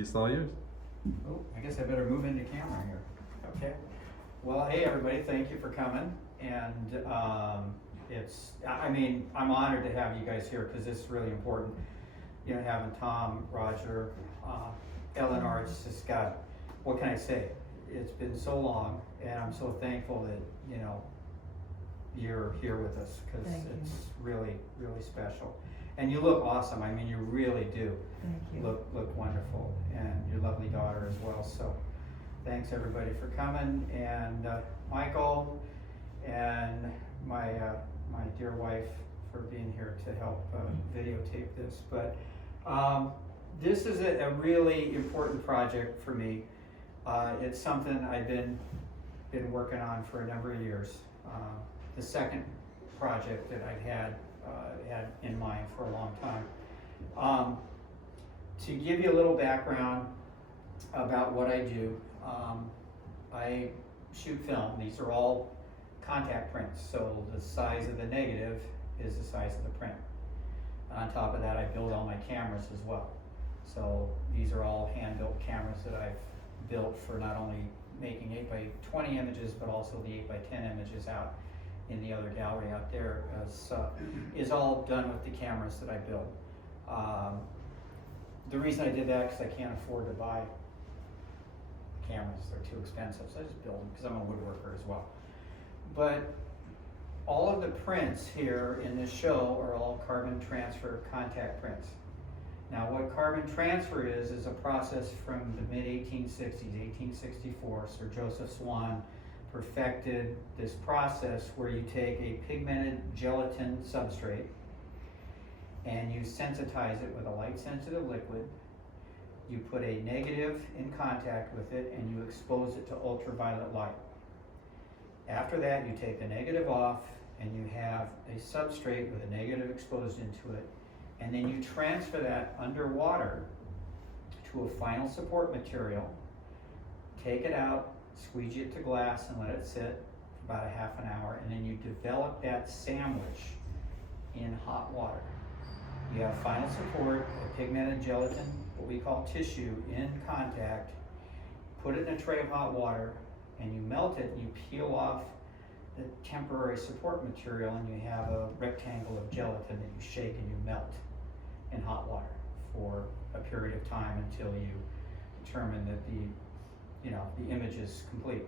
It's all yours. Oh, I guess I better move into camera here. Okay. Well, hey everybody, thank you for coming. And I'm honored to have you guys here because it's really important. You know, having Tom, Roger, Eleanor, it's just got, what can I say? It's been so long, and I'm so thankful that, you know, you're here with us because it's really, really special. And you look awesome. I mean, you really do. Thank you. Look wonderful, and your lovely daughter as well. So, thanks everybody for coming, and Michael, and my my dear wife for being here to help videotape this. But this is a really important project for me. It's something I've been working on for a number of years. The second project that I've had in mind for a long time. To give you a little background about what I do, I shoot film. These are all contact prints, so the size of the negative is the size of the print. On top of that, I build all my cameras as well. So these are all hand-built cameras that I've built for not only making 8x20 images, but also the 8x10 images out in the other gallery out there is all done with the cameras that I build. The reason I did that because I can't afford to buy cameras. They're too expensive, so I just build them because I'm a woodworker as well. But all of the prints here in this show are all carbon transfer contact prints. Now what carbon transfer is a process from the mid-1860s, 1864. Sir Joseph Swan perfected this process where you take a pigmented gelatin substrate and you sensitize it with a light-sensitive liquid. You put a negative in contact with it and you expose it to ultraviolet light. After that, you take the negative off and you have a substrate with a negative exposed into it, and then you transfer that underwater to a final support material, take it out, squeegee it to glass and let it sit for about a half an hour, and then you develop that sandwich in hot water. You have final support, a pigmented gelatin, what we call tissue, in contact, put it in a tray of hot water, and you melt it and you peel off the temporary support material, and you have a rectangle of gelatin that you shake and you melt in hot water for a period of time until you determine that the image is complete.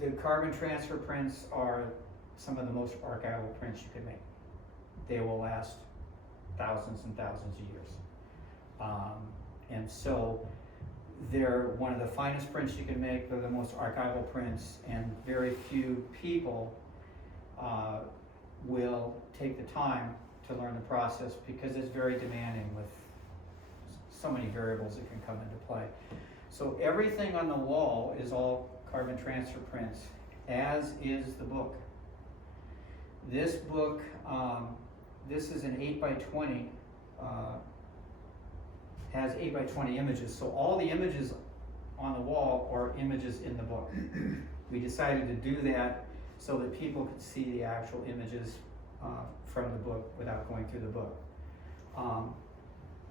The carbon transfer prints are some of the most archival prints you could make. They will last thousands and thousands of years. And so they're one of the finest prints you can make. They're the most archival prints, and very few people will take the time to learn the process because it's very demanding with so many variables that can come into play. So everything on the wall is all carbon transfer prints, as is the book. This book, this is an 8x20, has 8x20 images. So all the images on the wall are images in the book. We decided to do that so that people could see the actual images from the book without going through the book.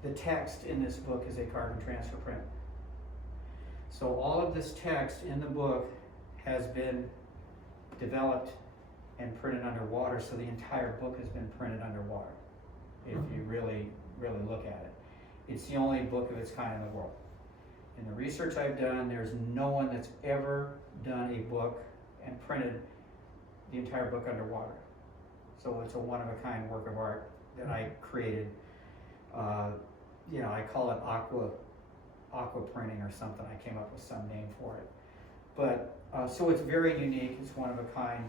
The text in this book is a carbon transfer print. So all of this text in the book has been developed and printed underwater, so the entire book has been printed underwater, if you really, really look at it. It's the only book of its kind in the world. In the research I've done, there's no one that's ever done a book and printed the entire book underwater. So it's a one-of-a-kind work of art that I created. I call it aqua printing or something. I came up with some name for it. But so it's very unique. It's one of a kind.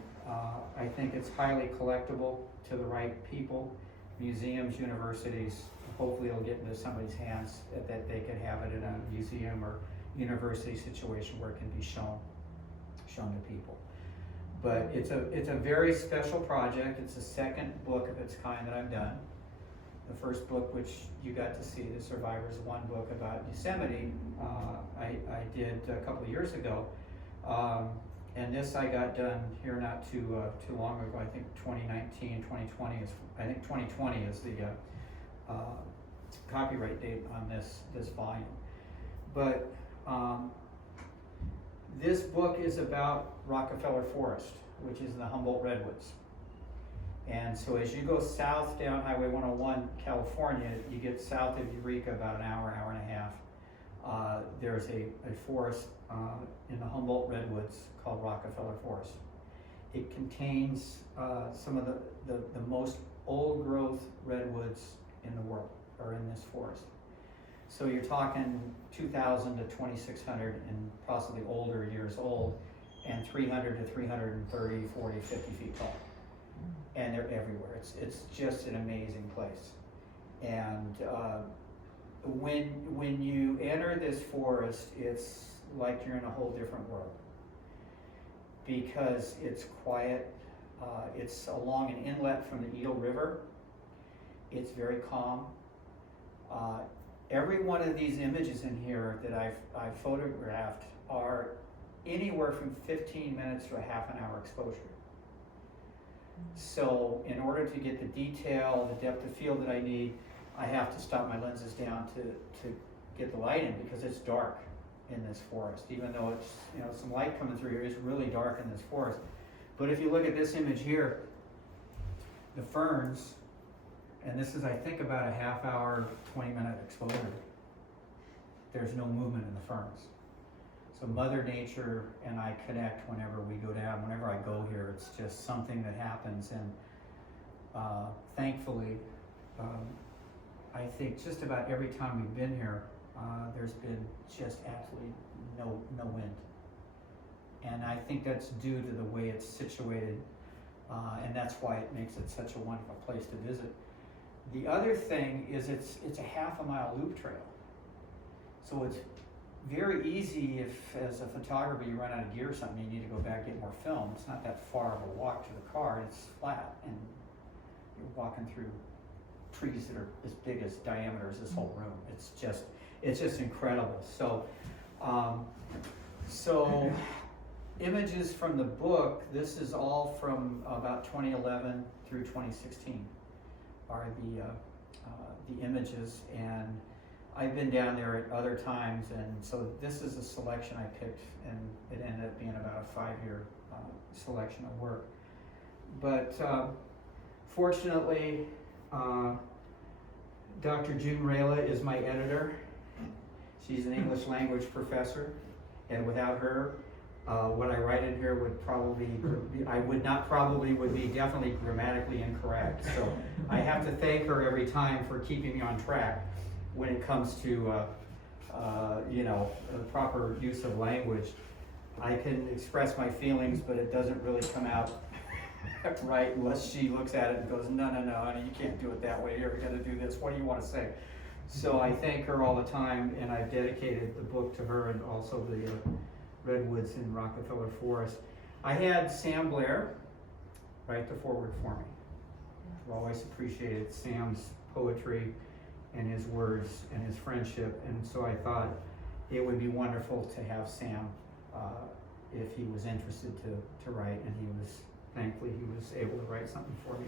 I think it's highly collectible to the right people, museums, universities. Hopefully it'll get into somebody's hands that they can have it in a museum or university situation where it can be shown to people. But it's a very special project. It's the second book of its kind that I've done. The first book, which you got to see, the Survivors One book about Yosemite, I did a couple of years ago. And this I got done here not too long ago. I think 2019, 2020 is, I think 2020 is copyright date on this volume. But this book is about Rockefeller Forest, which is in the Humboldt Redwoods. And so as you go south down Highway 101, California, you get south of Eureka about an hour and a half. There's a forest in the Humboldt Redwoods called Rockefeller Forest. It contains some of the most old growth redwoods in the world are in this forest. So you're talking 2,000 to 2,600 and possibly older years old, and 300 to 330, 40, 50 feet tall. And they're everywhere. It's just an amazing place. And when you enter this forest, it's like you're in a whole different world, because it's quiet. It's along an inlet from the Eel River. It's very calm. Every one of these images in here that I've photographed are anywhere from 15 minutes to a half an hour exposure. So in order to get the detail, the depth of field that I need, I have to stop my lenses down to get the light in, because it's dark in this forest. Even though it's, you know, some light coming through here, it's really dark in this forest. But if you look at this image here, the ferns, and this is, I think, about a half hour, 20-minute exposure. There's no movement in the ferns. So Mother Nature and I connect whenever we go down. Whenever I go here, it's just something that happens. And thankfully, I think just about every time we've been here, there's been just absolutely no wind. And I think that's due to the way it's situated, and that's why it makes it such a wonderful place to visit. The other thing is it's a half a mile loop trail. So it's very easy if, as a photographer, you run out of gear or something, you need to go back and get more film. It's not that far of a walk to the car, it's flat, and you're walking through trees that are as big as diameter as this whole room. It's just incredible. So images from the book, this is all from about 2011 through 2016 are the images, and I've been down there at other times, and so this is a selection I picked, and it ended up being about a 5-year selection of work. But fortunately, Dr. June Rayla is my editor. She's an English language professor, and without her, what I write in here would be definitely grammatically incorrect. So I have to thank her every time for keeping me on track when it comes to the proper use of language. I can express my feelings, but it doesn't really come out right unless she looks at it and goes, no, honey, you can't do it that way. You're gonna do this. What do you want to say? So I thank her all the time, and I've dedicated the book to her, and also the Redwoods in Rockefeller Forest. I had Sam Blair write the foreword for me. I've always appreciated Sam's poetry and his words and his friendship, and so I thought it would be wonderful to have Sam if he was interested to write, and thankfully he was able to write something for me.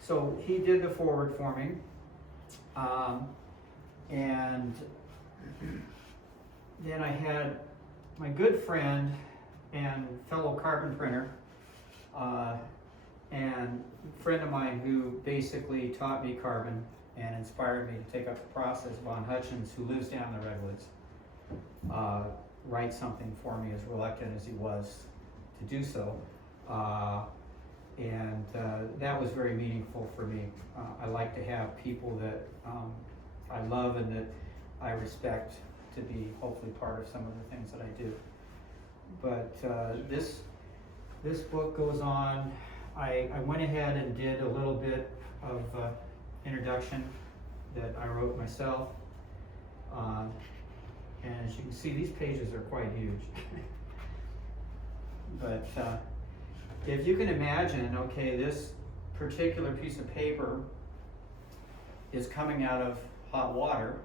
So he did the foreword for me, and then I had my good friend and fellow carbon printer, and friend of mine who basically taught me carbon and inspired me to take up the process, Von Hutchins, who lives down in the Redwoods, write something for me, as reluctant as he was to do so. And that was very meaningful for me. I like to have people that I love and that I respect to be hopefully part of some of the things that I do. But this book goes on. I went ahead and did a little bit of introduction that I wrote myself. And as you can see, these pages are quite huge. But if you can imagine, okay, this particular piece of paper is coming out of hot water,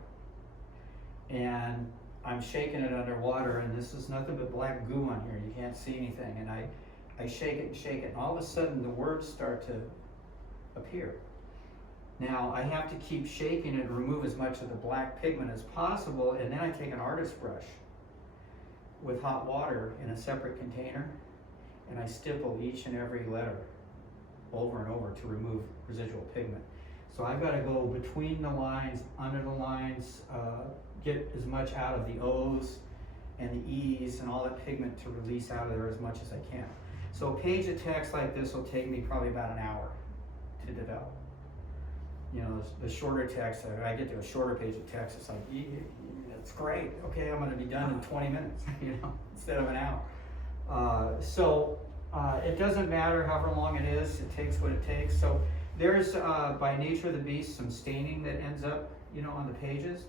and I'm shaking it underwater, and this is nothing but black goo on here. You can't see anything. And I shake it and shake it, and all of a sudden the words start to appear. Now I have to keep shaking it to remove as much of the black pigment as possible, and then I take an artist brush with hot water in a separate container, and I stipple each and every letter over and over to remove residual pigment. So I've got to go between the lines, under the lines, get as much out of the O's and the E's and all that pigment to release out of there as much as I can. So a page of text like this will take me probably about an hour to develop. You know, the shorter text, I get to a shorter page of text, it's like, it's great, okay, I'm gonna be done in 20 minutes, you know, instead of an hour. It doesn't matter however long it is, it takes what it takes. So there's, by nature of the beast, some staining that ends up, you know, on the pages,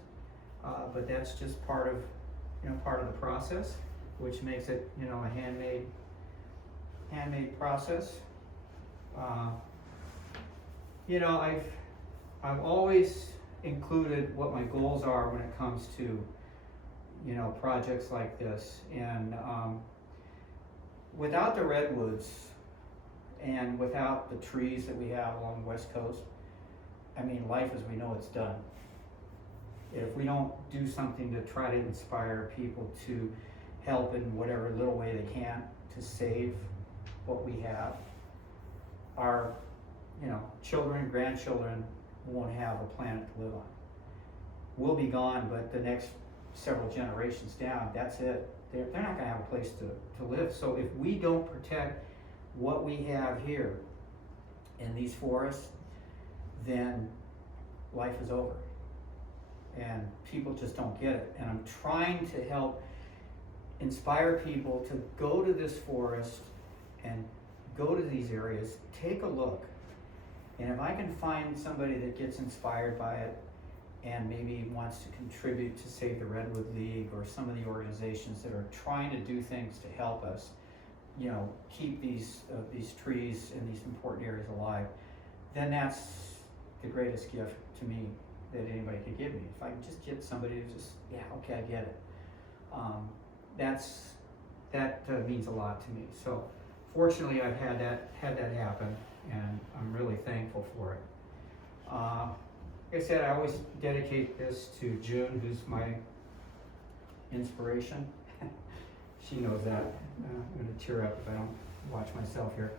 but that's just part of the process, which makes it, you know, a handmade process. You know, I've always included what my goals are when it comes to, you know, projects like this. And without the redwoods and without the trees that we have along the West Coast, I mean, life as we know it's done. If we don't do something to try to inspire people to help in whatever little way they can to save what we have, our, you know, children, grandchildren won't have a planet to live on. We'll be gone, but the next several generations down, that's it. They're not gonna have a place to live. So if we don't protect what we have here in these forests, then life is over. And people just don't get it. And I'm trying to help inspire people to go to this forest and go to these areas, take a look. And if I can find somebody that gets inspired by it and maybe wants to contribute to Save the Redwood League or some of the organizations that are trying to do things to help us, you know, keep these trees in these important areas alive, then that's the greatest gift to me that anybody could give me. If I can just get somebody to just, yeah, okay, I get it. That means a lot to me. So fortunately, I've had that happen, and I'm really thankful for it. Like I said, I always dedicate this to June, who's my inspiration. She knows that. I'm going to tear up if I don't watch myself here.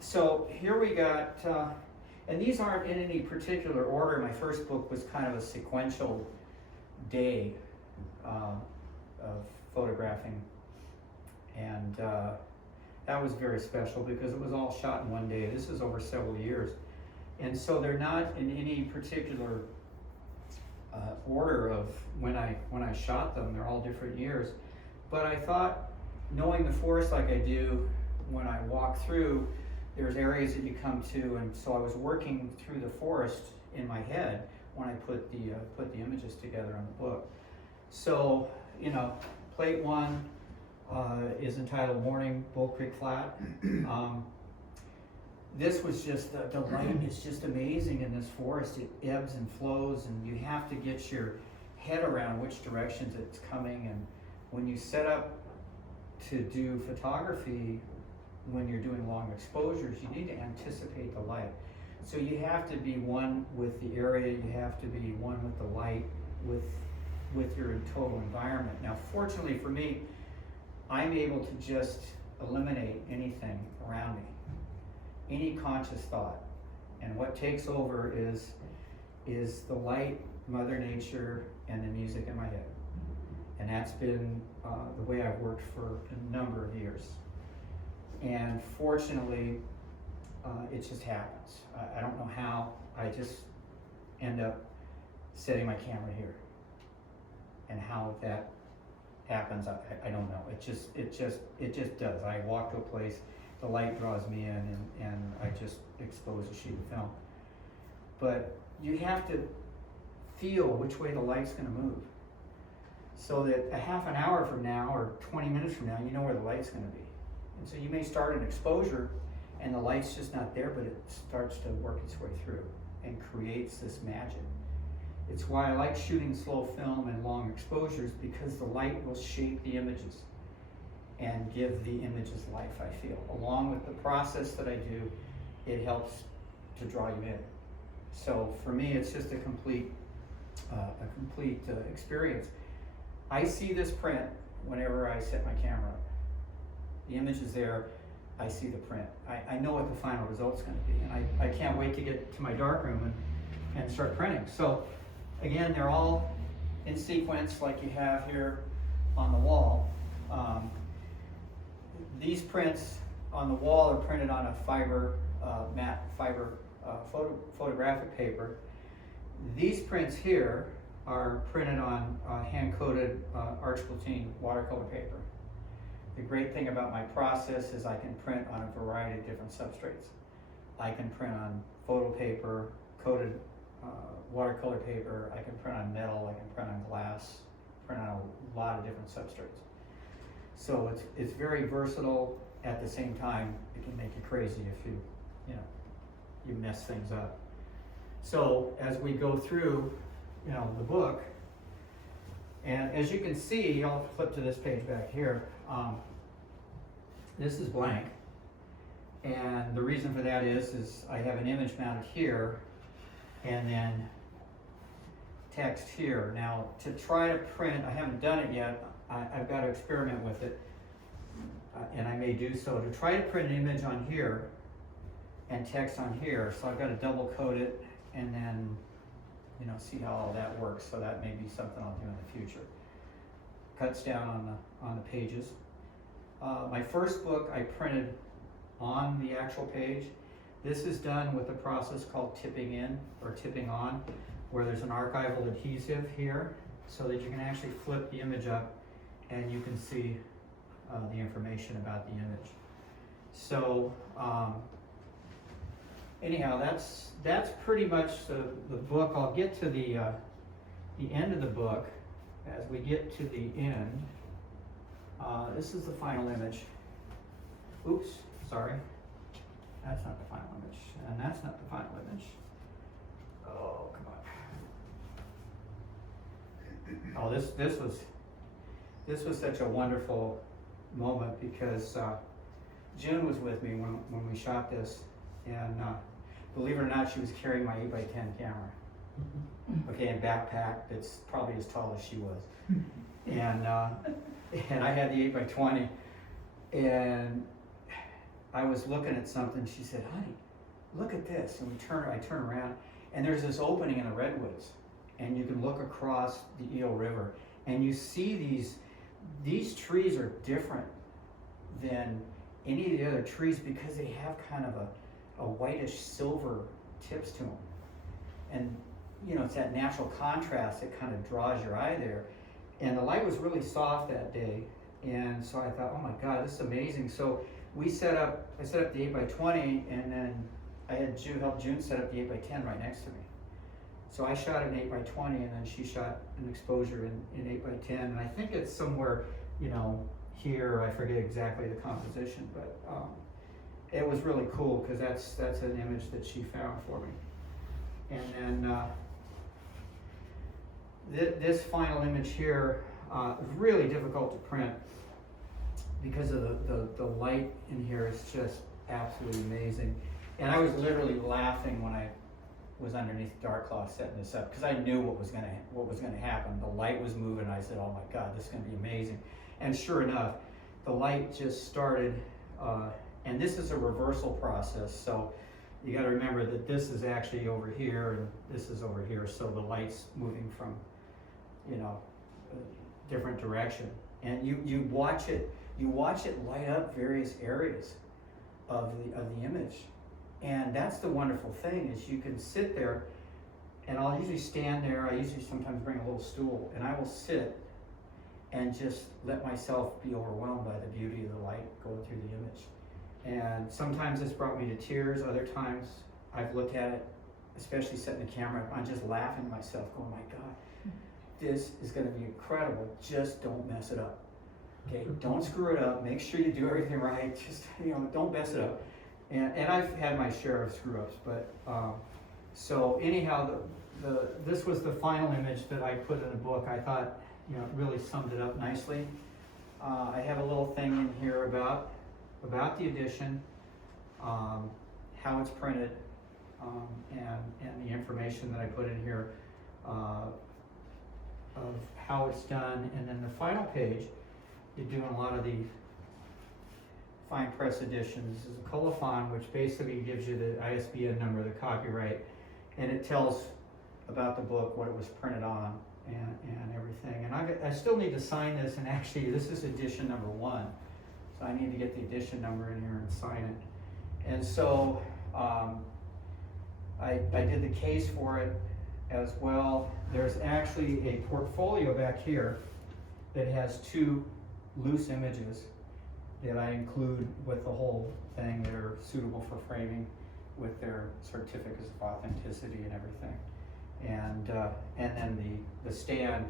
So here we got, and these aren't in any particular order. My first book was kind of a sequential day of photographing, and that was very special because it was all shot in one day. This is over several years. And so they're not in any particular order of when I shot them. They're all different years. But I thought, knowing the forest like I do, when I walk through, there's areas that you come to, and so I was working through the forest in my head when I put the images together on the book. So, you know, plate one is entitled Morning, Bull Creek Flat. This was just, the light is just amazing in this forest. It ebbs and flows, and you have to get your head around which directions it's coming. And when you set up to do photography, when you're doing long exposures, you need to anticipate the light. So you have to be one with the area, you have to be one with the light, with your total environment. Now, fortunately for me, I'm able to just eliminate anything around me, any conscious thought. And what takes over is the light, Mother Nature, and the music in my head. And that's been the way I've worked for a number of years. And fortunately, it just happens. I don't know how. I just end up setting my camera here. And how that happens, I don't know. It just does. I walk to a place, the light draws me in, and I just expose a sheet of film. But you have to feel which way the light's going to move, so that a half an hour from now or 20 minutes from now, you know where the light's going to be. And so you may start an exposure and the light's just not there, but it starts to work its way through and creates this magic. It's why I like shooting slow film and long exposures, because the light will shape the images and give the images life, I feel. Along with the process that I do, it helps to draw you in. So for me, it's just a complete experience. I see this print whenever I set my camera up. The image is there, I see the print. I know what the final result's gonna be, and I can't wait to get to my darkroom and start printing. So again, they're all in sequence like you have here on the wall. These prints on the wall are printed on a matte fiber photographic paper. These prints here are printed on hand-coated arch-platine watercolor paper. The great thing about my process is I can print on a variety of different substrates. I can print on photo paper, coated watercolor paper, I can print on metal, I can print on glass, print on a lot of different substrates. So it's very versatile. At the same time, it can make you crazy if you mess things up. So as we go through, the book, and as you can see, I'll flip to this page back here. This is blank, and the reason for that is I have an image mounted here, and then text here. Now, to try to print, I haven't done it yet. I've got to experiment with it, and I may do so. To try to print an image on here and text on here, so I've got to double coat it and then see how all that works. So that may be something I'll do in the future. Cuts down on the pages. My first book I printed on the actual page. This is done with a process called tipping in or tipping on, where there's an archival adhesive here so that you can actually flip the image up and you can see the information about the image. So anyhow, that's pretty much the book. I'll get to the end of the book. As we get to the end, this is the final image. Oops, sorry. That's not the final image, and that's not the final image. Oh, come on. Oh, this was such a wonderful moment because June was with me when we shot this, and believe it or not, she was carrying my 8x10 camera. Okay, and backpack that's probably as tall as she was, and I had the 8x20, and I was looking at something. She said, "Honey, look at this," and I turn around, and there's this opening in the Redwoods, and you can look across the Eel River, and you see these trees are different than any of the other trees because they have kind of a whitish silver tips to them, and it's that natural contrast that kind of draws your eye there. And the light was really soft that day, and so I thought, oh my God, this is amazing. So I set up the 8x20, and then I had help June set up the 8x10 right next to me. So I shot an 8x20, and then she shot an exposure in 8x10, and I think it's somewhere, here, I forget exactly the composition, but it was really cool because that's an image that she found for me. And then this final image here is really difficult to print because of the light in here is just absolutely amazing. And I was literally laughing when I was underneath the dark cloth setting this up because I knew what was gonna happen. The light was moving, and I said, "Oh my God, this is gonna be amazing." And sure enough, the light just started, and this is a reversal process. So you got to remember that this is actually over here, and this is over here. So the light's moving from, a different direction, and you watch it light up various areas of the image. And that's the wonderful thing is you can sit there, and I'll usually stand there. I usually sometimes bring a little stool, and I will sit and just let myself be overwhelmed by the beauty of the light going through the image. And sometimes it's brought me to tears. Other times I've looked at it, especially setting the camera up, I'm just laughing to myself, going, "My God, this is going to be incredible. Just don't mess it up. Okay, don't screw it up. Make sure you do everything right. Just don't mess it up." And I've had my share of screw ups, but so anyhow, this was the final image that I put in the book. I thought it really summed it up nicely. I have a little thing in here about the edition, how it's printed, and the information that I put in here of how it's done. And then the final page, you're doing a lot of the fine press editions. This is a colophon, which basically gives you the ISBN number, the copyright, and it tells about the book, what it was printed on, and everything. And I still need to sign this, and actually this is edition number 1, so I need to get the edition number in here and sign it. And so I did the case for it as well. There's actually a portfolio back here that has 2 loose images that I include with the whole thing that are suitable for framing with their certificates of authenticity and everything. And then the stand,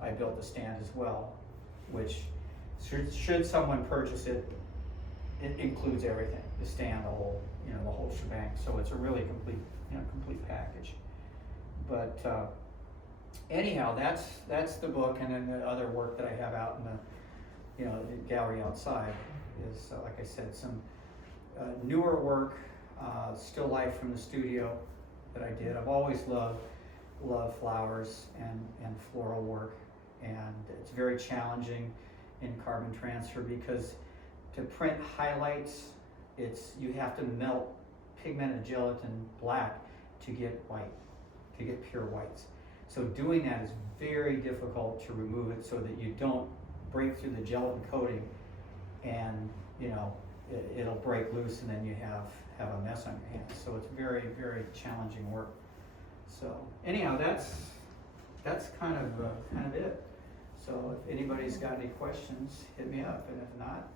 I built the stand as well, which should someone purchase it, it includes everything, the stand, the whole shebang. So it's a really complete package. But anyhow, that's the book, and then the other work that I have out in the gallery outside is, like I said, some newer work, still life from the studio that I did. I've always loved flowers and floral work, and it's very challenging in carbon transfer because to print highlights, you have to melt pigmented gelatin black to get white, to get pure whites. So doing that is very difficult to remove it so that you don't break through the gelatin coating and it'll break loose and then you have a mess on your hands. So it's very, very challenging work. So anyhow, that's kind of it. So if anybody's got any questions, hit me up, and if not,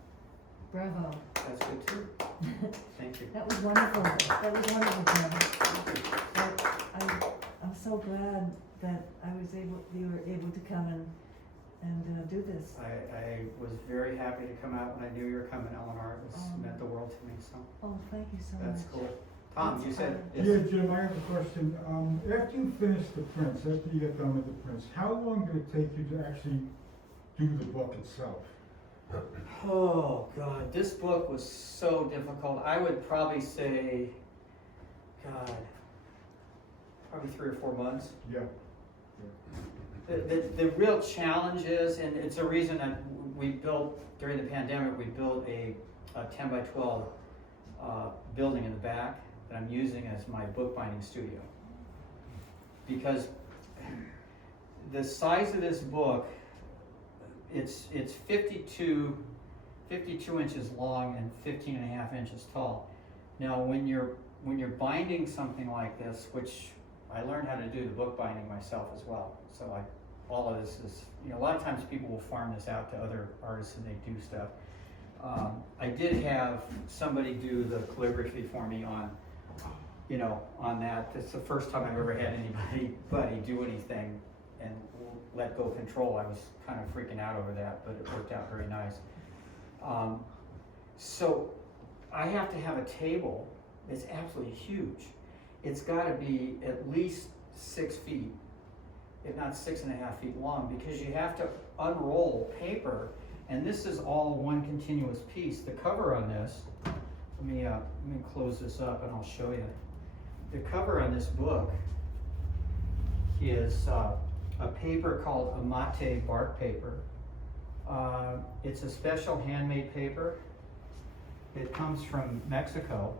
bravo. that's good too. Thank you. That was wonderful. That was wonderful, Tim. I'm so glad that you were able to come and do this. I was very happy to come out when I knew you were coming, Eleanor. It meant the world to me. So. Oh, thank you so much. That's cool. Tom, you said Yeah, Jim, I have a question. After you finish the prints, after you get done with the prints, how long did it take you to actually do the book itself? Oh God, this book was so difficult. I would probably say, God, probably 3 or 4 months. Yeah. The real challenge is, and it's a reason that we built, during the pandemic, we built a 10 by 12 building in the back that I'm using as my bookbinding studio. Because the size of this book, it's 52 inches long and 15 and a half inches tall. Now when you're binding something like this, which I learned how to do the bookbinding myself as well. So all of this is, a lot of times people will farm this out to other artists and they do stuff. I did have somebody do the calligraphy for me on that. It's the first time I've ever had anybody do anything and let go control. I was kind of freaking out over that, but it worked out very nice. So I have to have a table that's absolutely huge. It's got to be at least 6 feet, if not 6.5 feet long, because you have to unroll paper, and this is all one continuous piece. The cover on this, let me close this up and I'll show you. The cover on this book is a paper called Amate bark paper. It's a special handmade paper. It comes from Mexico,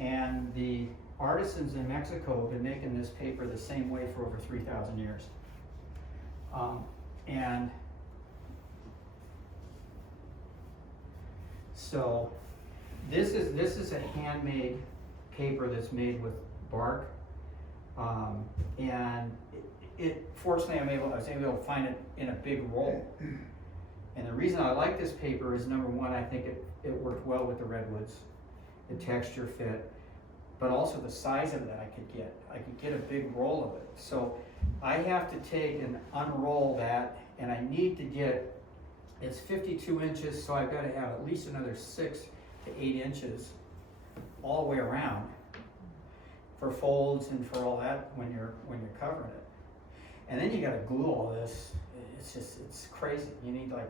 and the artisans in Mexico have been making this paper the same way for over 3,000 years. And so this is a handmade paper that's made with bark, and it fortunately I was able to find it in a big roll. And the reason I like this paper is, number one, I think it worked well with the redwoods, the texture fit, but also the size of it I could get a big roll of it. So I have to take and unroll that, and I need to get, it's 52 inches, so I've got to have at least another 6 to 8 inches all the way around for folds and for all that when you're covering it. And then you got to glue all this. It's crazy. You need, like,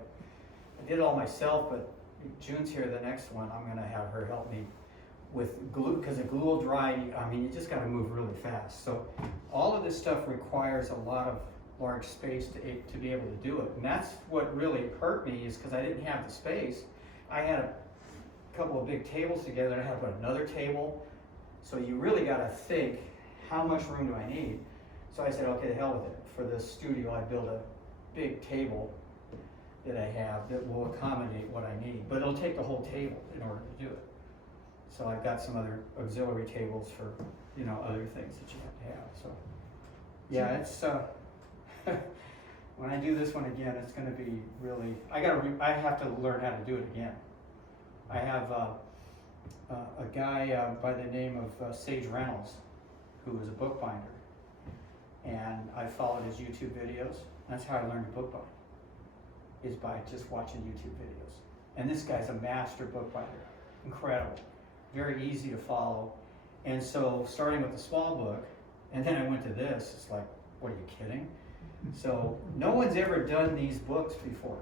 I did it all myself, but June's here the next one. I'm going to have her help me with glue, because the glue will dry, I mean, you just gotta move really fast. So all of this stuff requires a lot of large space to be able to do it. And that's what really hurt me, is because I didn't have the space. I had a couple of big tables together, and I had to put another table. So you really gotta think, how much room do I need? So I said, okay, the hell with it. For this studio, I built a big table that I have that will accommodate what I need, but it'll take the whole table in order to do it. So I've got some other auxiliary tables for, you know, other things that you have to have, so. Yeah, it's, when I do this one again, it's gonna be really, I have to learn how to do it again. I have a guy by the name of Sage Reynolds, who is a bookbinder. And I followed his YouTube videos. That's how I learned to bookbind, is by just watching YouTube videos. And this guy's a master bookbinder, incredible, very easy to follow. And so starting with a small book, and then I went to this, it's like, what, are you kidding? So no one's ever done these books before.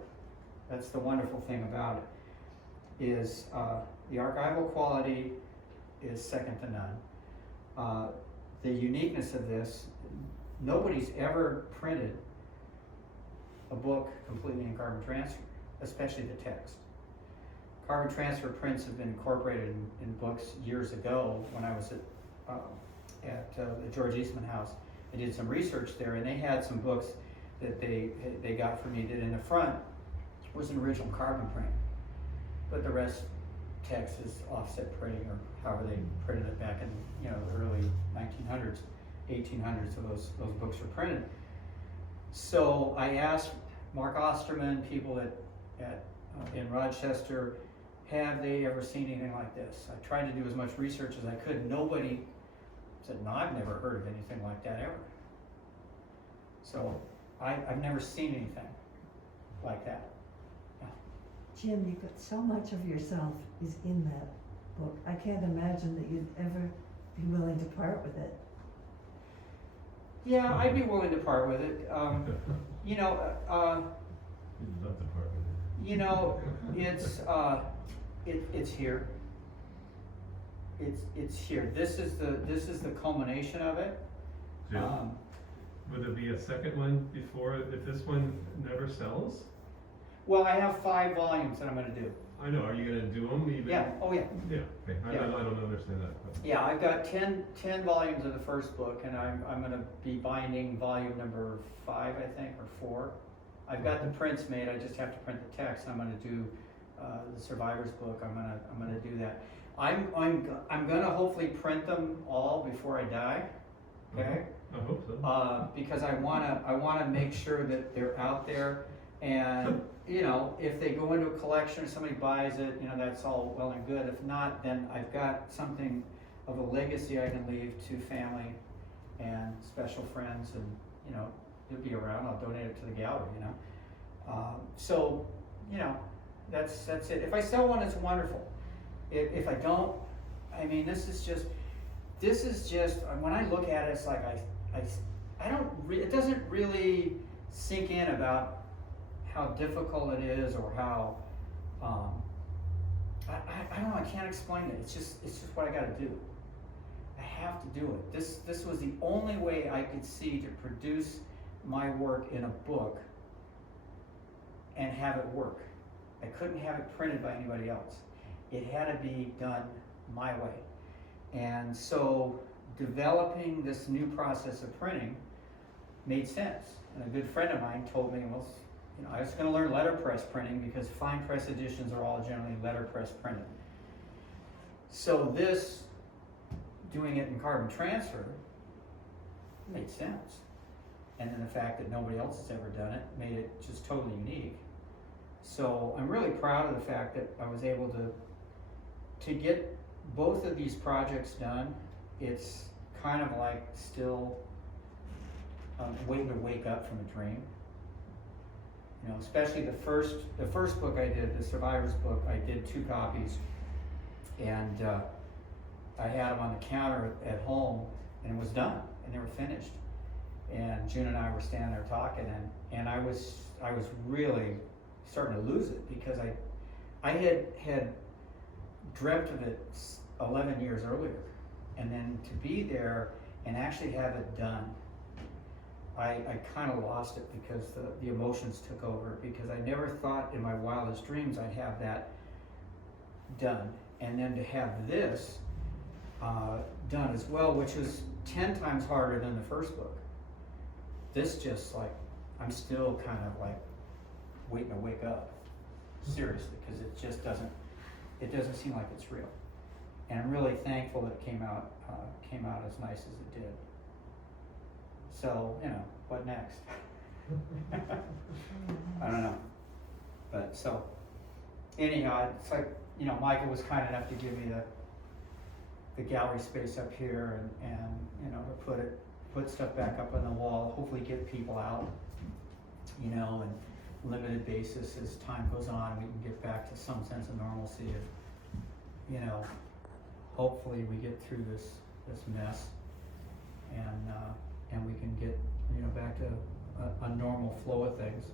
That's the wonderful thing about it, is the archival quality is second to none. The uniqueness of this, nobody's ever printed a book completely in carbon transfer, especially the text. Carbon transfer prints have been incorporated in books years ago. When I was at the George Eastman House, I did some research there, and they had some books that they got for me that in the front was an original carbon print, but the rest text is offset printing, or however they printed it back in, you know, the early 1900s, 1800s. So those books were printed. So I asked Mark Osterman, people in Rochester, have they ever seen anything like this? I tried to do as much research as I could. Nobody said, no, I've never heard of anything like that ever. So I've never seen anything like that. Jim, you've got so much of yourself is in that book. I can't imagine that you'd ever be willing to part with it. Yeah, I'd be willing to part with it. You know, You'd love to part with it. you know, it's here. It's here. This is the culmination of it. Jim, would there be a second one before, if this one never sells? Well, I have 5 volumes that I'm gonna do. I know, are you gonna do them even? Yeah, oh yeah. Yeah, okay, I Yeah. don't understand that. But- Yeah, I've got 10 volumes of the first book, and I'm gonna be binding volume number 5, I think, or 4. I've got the prints made, I just have to print the text. I'm gonna do the survivor's book. I'm gonna do that. I'm gonna hopefully print them all before I die. Okay. I hope so. Because I wanna make sure that they're out there, and you know, if they go into a collection or somebody buys it, you know, that's all well and good. If not, then I've got something of a legacy I can leave to family and special friends, and you know, you'll be around. I'll donate it to the gallery, you know. So, you know, that's it. If I sell one, it's wonderful. If I don't, I mean, this is just when I look at it, it's like it doesn't really sink in about how difficult it is, or how I don't know, I can't explain it. It's just what I gotta do. I have to do it. This was the only way I could see to produce my work in a book and have it work. I couldn't have it printed by anybody else. It had to be done my way. And so developing this new process of printing made sense. And a good friend of mine told me, well, you know, I was gonna learn letterpress printing because fine press editions are all generally letterpress printed. So this, doing it in carbon transfer, made sense. And then the fact that nobody else has ever done it made it just totally unique. So I'm really proud of the fact that I was able to get both of these projects done. It's kind of like still waiting to wake up from a dream. You know, especially the first book I did, the Survivor's book, I did 2 copies, and I had them on the counter at home, and it was done, and they were finished. And June and I were standing there talking, and I was really starting to lose it, because I had dreamt of it 11 years earlier. And then to be there and actually have it done, I kind of lost it because the emotions took over, because I never thought in my wildest dreams I'd have that done. And then to have this done as well, which was 10 times harder than the first book. This just like, I'm still kind of like waiting to wake up, seriously, because it just doesn't seem like it's real. And I'm really thankful that it came out as nice as it did. So, you know, what next? I don't know. But so, anyhow, it's like, you know, Michael was kind enough to give me the gallery space up here and you know, to put stuff back up on the wall, hopefully get people out, you know, and limited basis as time goes on, we can get back to some sense of normalcy of, you know, hopefully we get through this mess and we can get, you know, back to a normal flow of things.